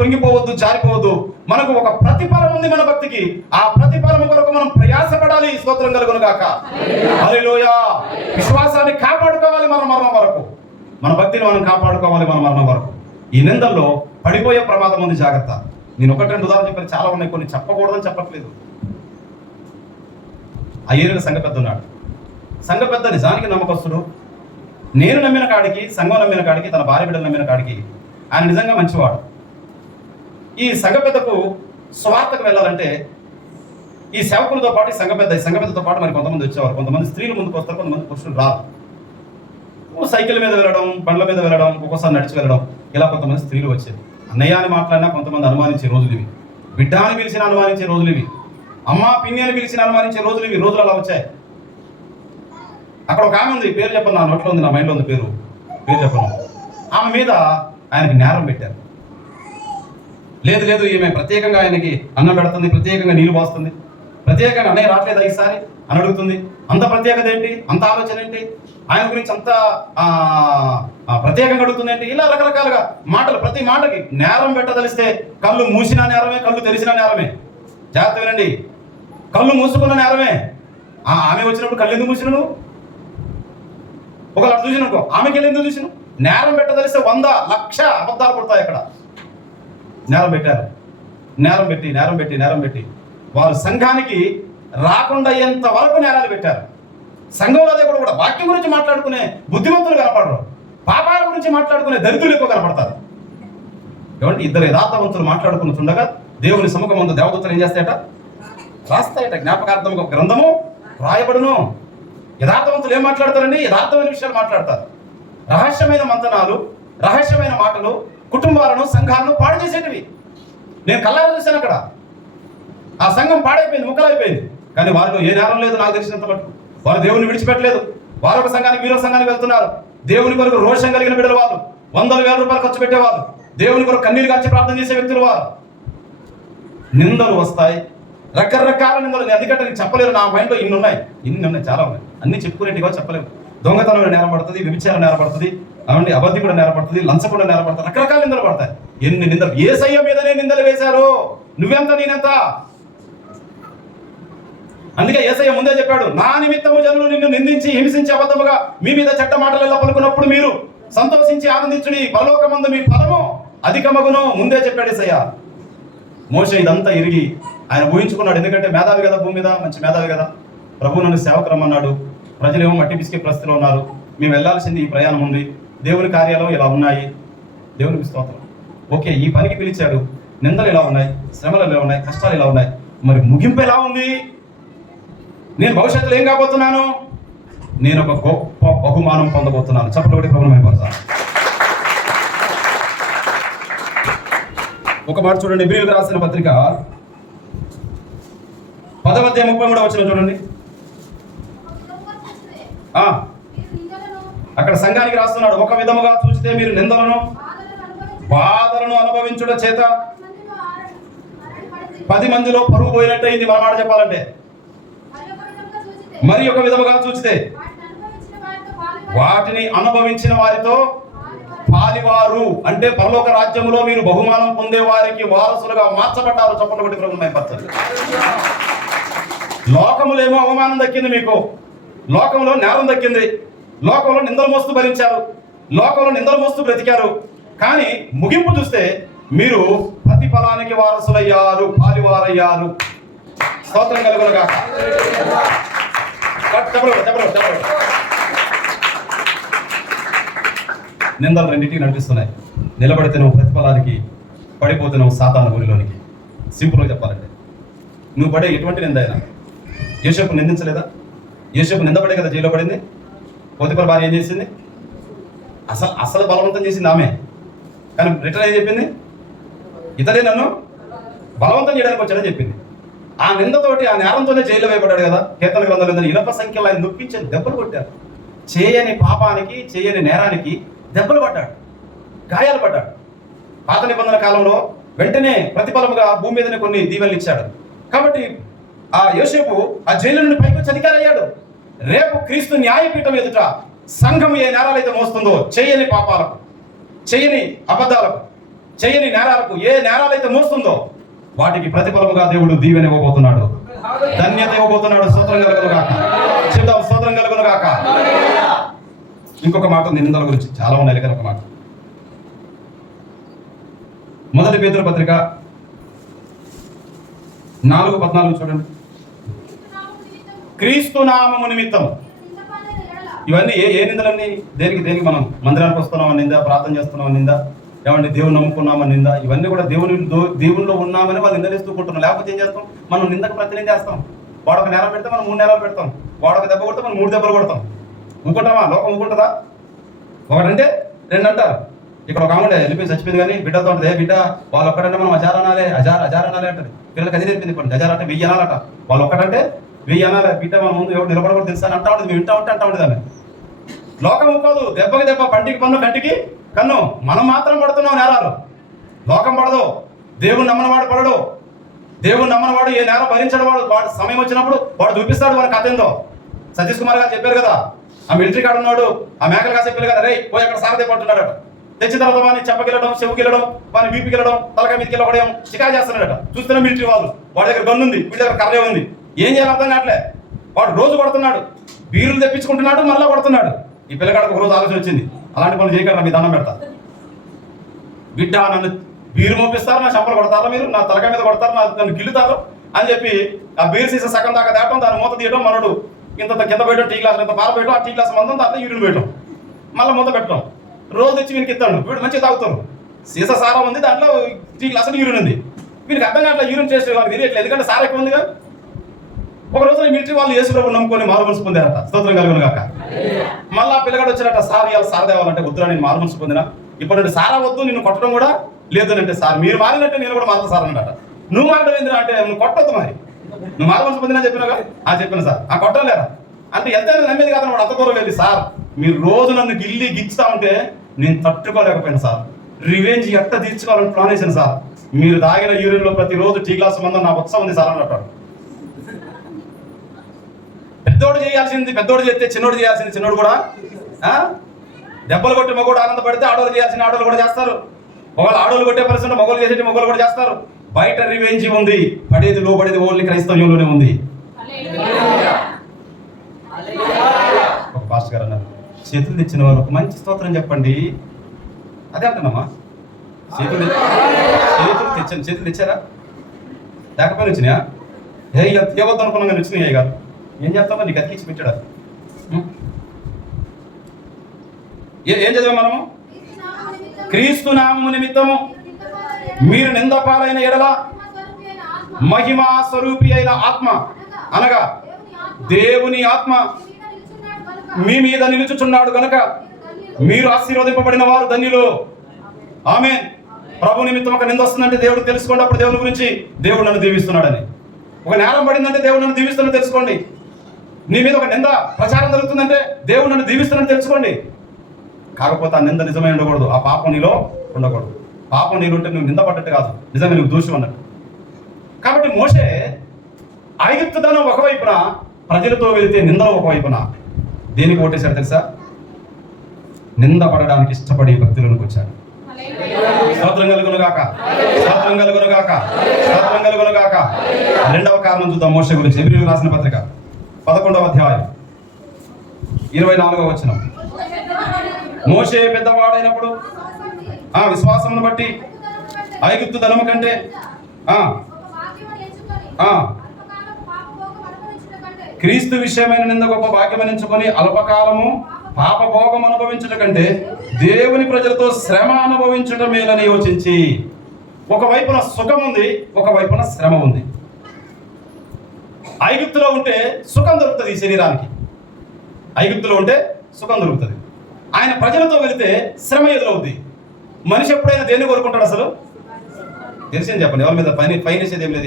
కృంగిపోవద్దు జారిపోవద్దు. మనకు ఒక ప్రతిఫలం ఉంది మన భక్తికి. ఆ ప్రతిఫలం కొరకు మనం ప్రయాసపడాలి. స్తోత్రం కలుగును గాక హల్లెలూయా. విశ్వాసాన్ని కాపాడుకోవాలి మన మరణం వరకు. మన భక్తిని మనం కాపాడుకోవాలి మన మరణం వరకు. ఈ నిందల్లో పడిపోయే ప్రమాదం ఉంది జాగ్రత్త. నేను ఒకటి రెండు ఉదాహరణ చెప్పాను. చాలా ఉన్నాయి. కొన్ని చెప్పకూడదని చెప్పట్లేదు. ఆ ఏరియాలో సంఘ పెద్ద ఉన్నాడు సంఘ పెద్ద నిజానికి నమ్మకస్తుడు. నేను నమ్మిన కాడికి సంఘం నమ్మిన కాడికి తన భార్య బిడ్డలు నమ్మిన కాడికి ఆయన నిజంగా మంచివాడు. ఈ సంఘ పెద్దకు స్వార్థకు వెళ్ళాలంటే ఈ సేవకులతో పాటు ఈ సంఘ పెద్ద ఈ సంఘ పెద్దతో పాటు మరి కొంతమంది వచ్చేవారు. కొంతమంది స్త్రీలు ముందుకు వస్తారు కొంతమంది పురుషులు రారు. సైకిల్ మీద వెళ్ళడం బండ్ల మీద వెళ్ళడం ఒక్కోసారి నడిచి వెళ్ళడం ఇలా కొంతమంది స్త్రీలు వచ్చేది. అన్నయ్య అని మాట్లాడినా కొంతమంది అనుమానించే రోజులు ఇవి. బిడ్డ అని పిలిచిన అనుమానించే రోజులు ఇవి. అమ్మ పిన్ని అని పిలిచిన అనుమానించే రోజులు ఇవి. రోజులు అలా వచ్చాయి. అక్కడ ఒక ఆమె ఉంది. పేరు చెప్పను నా నోట్లో ఉంది నా మైండ్లో ఉంది పేరు. పేరు చెప్పను ఆమె మీద ఆయనకి నేరం పెట్టారు. లేదు లేదు ఈమె ప్రత్యేకంగా ఆయనకి అన్నం పెడుతుంది ప్రత్యేకంగా నీళ్ళు పోస్తుంది. ప్రత్యేకంగా అన్నయ్య రావట్లేదా ఈసారి? అని అడుగుతుంది. అంత ప్రత్యేకత ఏంటి? అంత ఆలోచన ఏంటి? ఆయన గురించి అంత ప్రత్యేకంగా అడుగుతుంది ఏంటి ఇలా రకరకాలుగా మాటలు ప్రతి మాటకి నేరం పెట్టదలిస్తే కళ్ళు మూసినా నేరమే కళ్ళు తెరిచిన నేరమే. జాగ్రత్త వినండి. కళ్ళు మూసుకున్న నేరమే. ఆ, ఆమె వచ్చినప్పుడు కళ్ళు ఎందుకు మూసినను? ఒకవేళ చూసిననుకో ఆమెకి వెళ్ళి ఎందుకు చూసిన నేరం పెట్టదలిస్తే వంద లక్ష అబద్ధాలు పడతాయి అక్కడ. నేరం పెట్టారు. నేరం పెట్టి నేరం పెట్టి నేరం పెట్టి. వారు సంఘానికి రాకుండా అయ్యేంత వరకు నేరాలు పెట్టారు? సంఘంలో అదే కూడా కూడా వాక్యం గురించి మాట్లాడుకునే బుద్ధిమంతులు కనపడరు. పాపాల గురించి మాట్లాడుకునే దరిద్రులు ఎక్కువ కనపడతారు. ఏమంటే ఇద్దరు యథార్థవంతులు మాట్లాడుకుంటుండగా దేవుని సముఖం ముందు దేవదూతలు ఏం చేస్తాయట? రాస్తాయట. జ్ఞాపకార్థం ఒక గ్రంథము రాయబడును. యథార్థవంతులు ఏం మాట్లాడతారండి? యథార్థమైన విషయాలు మాట్లాడతారు. రహస్యమైన మంతనాలు రహస్యమైన మాటలు కుటుంబాలను సంఘాలను పాడు చేసేటివి. నేను కళ్ళారా చూశాను అక్కడ. ఆ సంఘం పాడైపోయింది ముక్కలైపోయింది. కానీ వారిలో ఏ నేరం లేదు నాకు తెలిసినంత మటుకు. వారు దేవుని విడిచిపెట్టలేదు. వారు ఒక సంఘానికి వీరో సంఘానికి వెళ్తున్నారు. దేవుని కొరకు రోషం కలిగిన బిడ్డలు వారు. వందల వేల రూపాయలు ఖర్చు పెట్టేవారు. దేవుని కొరకు కన్నీరు కాచి ప్రార్థన చేసే వ్యక్తులు వారు. నిందలు వస్తాయి. రకరకాల నిందలు. నేను ఎందుకంటే నేను చెప్పలేరు నా మైండ్లో ఇన్ని ఉన్నాయి. ఇన్ని ఉన్నాయి. చాలా ఉన్నాయి. అన్ని చెప్పుకునేటిగా చెప్పలేము. దొంగతనం నేరం పడుతుంది వ్యభిచారం నేరం పడుతుంది. అవండి అబద్ధి కూడా నిలబడుతుంది లంచ కూడా నేరం రకరకాల నిందలు పడతాయి. ఎన్ని నిందలు ఏ సయ్య మీదనే నిందలు వేశారు? నువ్వెంత నేనెంత? అందుకే ఏసయ్య ముందే చెప్పాడు నా నిమిత్తము జనులు నిన్ను నిందించి హింసించి అబద్ధముగా మీ మీద చెడ్డ మాటలలో పలుకున్నప్పుడు మీరు సంతోషించి ఆనందించుడి పరలోకమందు మీ ఫలము అధికమగును ముందే చెప్పాడు ఏసయ్య మోష ఇదంతా ఇరిగి ఆయన ఊహించుకున్నాడు ఎందుకంటే మేధావి కదా భూమి మీద మంచి మేధావి కదా. ప్రభు నన్ను సేవకు రమ్మన్నాడు ప్రజలేమో మట్టి పిసికే పరిస్థితిలో ఉన్నారు. మేము వెళ్ళాల్సింది ఈ ప్రయాణం ఉంది. దేవుని కార్యాలు ఇలా ఉన్నాయి? దేవునికి స్తోత్రం. ఓకే ఈ పనికి పిలిచాడు. నిందలు ఇలా ఉన్నాయి? శ్రమలు ఇలా ఉన్నాయి? కష్టాలు ఇలా ఉన్నాయి? మరి ముగింపు ఎలా ఉంది? నేను భవిష్యత్తులో ఏం కాబోతున్నాను? నేను ఒక గొప్ప బహుమానం పొందబోతున్నాను. చెప్పబడి ప్రభుత్వం అయిపోతాను ఒక మాట చూడండి. ఎబ్రిల్కి రాసిన పత్రిక పదవద్య ముప్పై మూడవ వచ్చిన చూడండి. అక్కడ సంఘానికి రాస్తున్నాడు. ఒక విధముగా చూస్తే మీరు నిందలను బాధలను అనుభవించుట చేత పది మందిలో పరుగు పోయినట్టయింది మన మాట చెప్పాలంటే. మరి ఒక విధముగా చూస్తే వాటిని అనుభవించిన వారితో పాలివారు. అంటే పరలోక రాజ్యంలో మీరు బహుమానం పొందే వారికి వారసులుగా మార్చబడ్డారు చప్పట్లు కొట్టి ప్రభు మైపరచండి లోకములేమో అవమానం దక్కింది మీకు. లోకంలో నేరం దక్కింది. లోకంలో నిందలు మోస్తూ భరించారు. లోకంలో నిందలు మోస్తూ బ్రతికారు. కానీ ముగింపు చూస్తే మీరు ప్రతిఫలానికి వారసులయ్యారు పాలివారయ్యారు. స్తోత్రం కలుగునగా నిందలు రెండింటికి నడిపిస్తున్నాయి. నిలబడితే నువ్వు ప్రతిఫలానికి పడిపోతే నువ్వు సాతాన ఊరిలోనికి సింపుల్గా చెప్పాలంటే. నువ్వు పడే ఎటువంటి నింద అయినా. యేషపు నిందించలేదా? యేషపు నిందపడే కదా జైల్లో పడింది? పోతిపర భార్య ఏం చేసింది? అసలు అసలు బలవంతం చేసింది ఆమె. కానీ రిటర్న్ ఏం చెప్పింది? ఇతడే నన్ను బలవంతం చేయడానికి వచ్చాడని చెప్పింది. ఆ నిందతోటి ఆ నేరంతోనే జైల్లో వేయబడ్డాడు కదా. కీర్తన గ్రంథాలు ఇనప సంఖ్యలో ఆయన నొప్పించే దెబ్బలు కొట్టారు చేయని పాపానికి చేయని నేరానికి దెబ్బలు పడ్డాడు. గాయాలు పడ్డాడు. పాత నిబంధన కాలంలో వెంటనే ప్రతిఫలముగా భూమి మీదనే కొన్ని దీవెనలు ఇచ్చాడు. కాబట్టి ఆ యోసేపు ఆ జైలు నుండి పైకి వచ్చి అధికారయ్యాడు రేపు క్రీస్తు న్యాయపీఠం ఎదుట సంఘం ఏ నేరాలైతే మోస్తుందో చేయని పాపాలకు చేయని అబద్ధాలకు చేయని నేరాలకు ఏ నేరాలైతే మోస్తుందో వాటికి ప్రతిఫలముగా దేవుడు దీవెన ఇవ్వబోతున్నాడు. ధన్యత ఇవ్వబోతున్నాడు సూత్రం కలుగును గాక చెప్దాం సూత్రం కలుగును గాక ఇంకొక మాట నిందల గురించి చాలా ఉన్నాయి కానీ ఒక మాట. మొదటి పేదల పత్రిక నాలుగు పద్నాలుగు చూడండి. క్రీస్తు నామము నిమిత్తం. ఇవన్నీ ఏ ఏ నిందలన్నీ దేనికి దేనికి మనం మందిరానికి వస్తున్నామని నిందా? ప్రార్థన చేస్తున్నామని నిందా? ఏమంటే దేవుని నమ్ముకున్నామని నిందా? ఇవన్నీ కూడా దేవుని దేవుల్లో ఉన్నామని వాళ్ళు నిందలిస్తూ ఉంటున్నాం లేకపోతే ఏం చేస్తాం? మనం నిందకు ప్రతినిధి చేస్తాం. వాడొక నేరం పెడితే మనం మూడు నేరాలు పెడతాం. వాడొక దెబ్బ కొడితే మనం మూడు దెబ్బలు కొడతాం. ఊకుంటామా? లోకం ఊకుంటుందా? ఒకటంటే రెండు అంటారు. ఇక్కడ ఒక ఆమె వెళ్ళిపోయి చచ్చిపోయింది కానీ బిడ్డతో ఉంటుంది. "ఏ బిడ్డ వాళ్ళు ఒక్కటంటే మనం అజారనాలే అజార అజారనాలే అజార్ అంటది. పిల్లలకి అది నేర్పింది ఇప్పుడు అజార్ అంటే వెయ్యి అనాలట. వాళ్ళు ఒక్కటంటే వెయ్యి అనాలి బిడ్డ మన ముందు ఎవరు నిలబడకూడదు తెలుసా? అని అంటా ఉంటుంది. మేము వింటా ఉంటే అంటా ఉంటుంది ఆమె లోకం ఒప్పుకోదు. దెబ్బకి దెబ్బ పంటికి పన్ను కంటికి కన్ను. మనం మాత్రం పడుతున్నాం నేరాలు. లోకం పడదు. దేవుని నమ్మనవాడు పడడు. దేవుని నమ్మనవాడు ఏ నేరం భరించడం వాడు. వాడు సమయం వచ్చినప్పుడు వాడు చూపిస్తాడు వాడి కథ ఏందో. సతీష్ కుమార్ గారు చెప్పారు కదా ఆ మిలిటరీ కాడ ఉన్నాడు ఆ మేకలు కాసే పిల్లలు కదా రే పోయి అక్కడ సాగదే పడుతున్నాడు తెచ్చిన తర్వాత వాడిని చెప్పకెళ్ళడం చెవుకెళ్ళడం వాడిని వీపికిల్లడం తలకాయ మీదకి వెళ్ళడం చికాకు చేస్తున్నాడట. చూస్తున్న మిలిటరీ వాళ్ళు. వాడి దగ్గర గన్ను ఉంది వీడి దగ్గర కర్రే ఉంది. ఏం చేయాలి అర్థం కావట్లే? వాడు రోజు కొడుతున్నాడు. బీరులు తెప్పించుకుంటున్నాడు మళ్ళీ కొడుతున్నాడు. ఈ పిల్లగాడికి ఒక రోజు ఆలోచన వచ్చింది. అలాంటి పనులు చేయకుండా మీ దండం పెడతా. బిడ్డ నన్ను బీరు మోపిస్తారు నా చెంపలు కొడతారా మీరు? నా తలకాయ మీద కొడతారు? నా నన్ను గిల్లుతారు? అని చెప్పి ఆ బీరు సీసా సగం దాకా తేవటం దాని మూత తీయడం మనడు ఇంత కింద పోయడం టీ గ్లాస్ ఇంత పాల పోయడం ఆ టీ గ్లాస్ మందం తర్వాత యూరిన్ పోయడం మళ్ళీ మూత పెట్టడం రోజు తెచ్చి వీనికి ఇస్తాడు. వీడు మంచిగా తాగుతారు సీసా సారా ఉంది దాంట్లో టీ గ్లాస్ యూరిన్ ఉంది. వీనికి అర్థం కావట్లేదు యూరిన్ చేసే వాళ్ళకి తెలియట్లేదు ఎందుకంటే సారా ఎక్కువ ఉందిగా. ఒక రోజు మిలిటరీ వాళ్ళు యేసు ప్రభు నమ్ముకొని మారు మనసు పొందారట. స్తోత్రం కలుగును కాక మళ్ళా పిల్లగాడు వచ్చినట్ట సార్ ఇవాళ సార్ తేవాలంటే వద్దురా నేను మారు మనసు పొందినా. ఇప్పుడు అంటే సారా వద్దు నిన్ను కొట్టడం కూడా లేదు అంటే సార్ మీరు మారినట్టే నేను కూడా మారుతా సార్ అన్నట నువ్వు మారడం ఏందిరా అంటే నువ్వు కొట్టొద్దు మరి. నువ్వు మారు మనసు పొందినా చెప్పినా ఆ చెప్పిన సార్. ఆ కొట్టలేరా అంటే ఎంతైనా నమ్మేది కాదు వాడు అంత దూరం వెళ్ళి సార్ మీరు రోజు నన్ను గిల్లి గిచ్చుతా ఉంటే నేను తట్టుకోలేకపోయాను సార్. రివెంజ్ ఎట్ట తీర్చుకోవాలని ప్లాన్ వేసాను సార్. మీరు తాగిన యూరియన్లో ప్రతిరోజు టీ గ్లాస్ మందం నా ఉత్సవం ఉంది సార్ అంటాడు పెద్దోడు చేయాల్సింది పెద్దోడు చేస్తే చిన్నోడు చేయాల్సింది చిన్నోడు కూడా దెబ్బలు కొట్టి మగోడు ఆనందపడితే ఆడోళ్ళు చేయాల్సిన ఆడోళ్ళు కూడా చేస్తారు. ఒకవేళ ఆడోళ్ళు కొట్టే పరిస్థితి మగవాళ్ళు చేసేటి మగవాళ్ళు కూడా చేస్తారు. బయట రివెంజ్ ఉంది పడేది లోబడేది ఓన్లీ క్రైస్తవ్యంలోనే ఉంది. ఒక పాస్టర్ గారు అన్నారు చేతులు తెచ్చిన వాళ్ళు ఒక మంచి స్తోత్రం చెప్పండి. అదే అంటున్నామా? చేతులు చేతులు తెచ్చాను చేతులు తెచ్చారా? లేకపోయినా వచ్చినాయా? ఏ ఇక అనుకున్నాం కానీ వచ్చినాయి గారు ఏం చేస్తామో నీకు అతికించి పెట్టాడు? అది. ఏ ఏం చదివాం మనము? క్రీస్తు నామము నిమిత్తము. మీరు నిందపాలైన ఎడల మహిమా స్వరూపి అయిన ఆత్మ. అనగా దేవుని ఆత్మ మీ మీద నిలుచుచున్నాడు కనుక మీరు ఆశీర్వదింపబడిన వారు ధన్యులు. ఆమె ప్రభు నిమిత్తం ఒక నింద వస్తుందంటే దేవుడు తెలుసుకోండి. అప్పుడు దేవుని గురించి దేవుడు నన్ను దీవిస్తున్నాడని. ఒక నేరం పడిందంటే దేవుడు నన్ను దీవిస్తున్నా తెలుసుకోండి. నీ మీద ఒక నింద ప్రచారం జరుగుతుందంటే దేవుడు నన్ను దీవిస్తున్నాడని తెలుసుకోండి. కాకపోతే ఆ నింద నిజమై ఉండకూడదు. ఆ పాపం నీలో ఉండకూడదు. పాపం నీలో ఉంటే నువ్వు నింద పడ్డట్టు కాదు. నిజంగా నువ్వు దూషం అన్నట్టు. కాబట్టి మోషే ఐగుప్తుదనం ఒకవైపున ప్రజలతో వెళితే నిందలు ఒకవైపున. దేనికి ఓటేశారు తెలుసా? నింద పడడానికి ఇష్టపడి భక్తులకు వచ్చారు స్తోత్రం కలుగును గాక. స్తోత్రం కలుగును గాక. స్తోత్రం కలుగును గాక. రెండవ కారణం చూద్దాం మోష గురించి. ఎబ్రిల్ రాసిన పత్రిక. పదకొండవ అధ్యాయం. ఇరవై నాలుగవ వచనం. మోసే పెద్దవాడైనప్పుడు ఆ విశ్వాసమును బట్టి ఐగుప్తు ధనము కంటే క్రీస్తు విషయమైన నింద గొప్ప భాగ్యమనించుకొని అల్పకాలము పాపభోగం అనుభవించుట కంటే దేవుని ప్రజలతో శ్రమ అనుభవించుట మేలని యోచించి. ఒకవైపున సుఖం ఉంది ఒకవైపున శ్రమ ఉంది ఐగుప్తులో ఉంటే సుఖం దొరుకుతుంది ఈ శరీరానికి. ఐగుప్తులో ఉంటే సుఖం దొరుకుతుంది. ఆయన ప్రజలతో వెళితే శ్రమ ఎదురవుద్ది. మనిషి ఎప్పుడైనా దేన్ని కోరుకుంటాడు అసలు? తెలిసింది చెప్పండి? ఎవరి మీద పని పైన ఏం లేదు.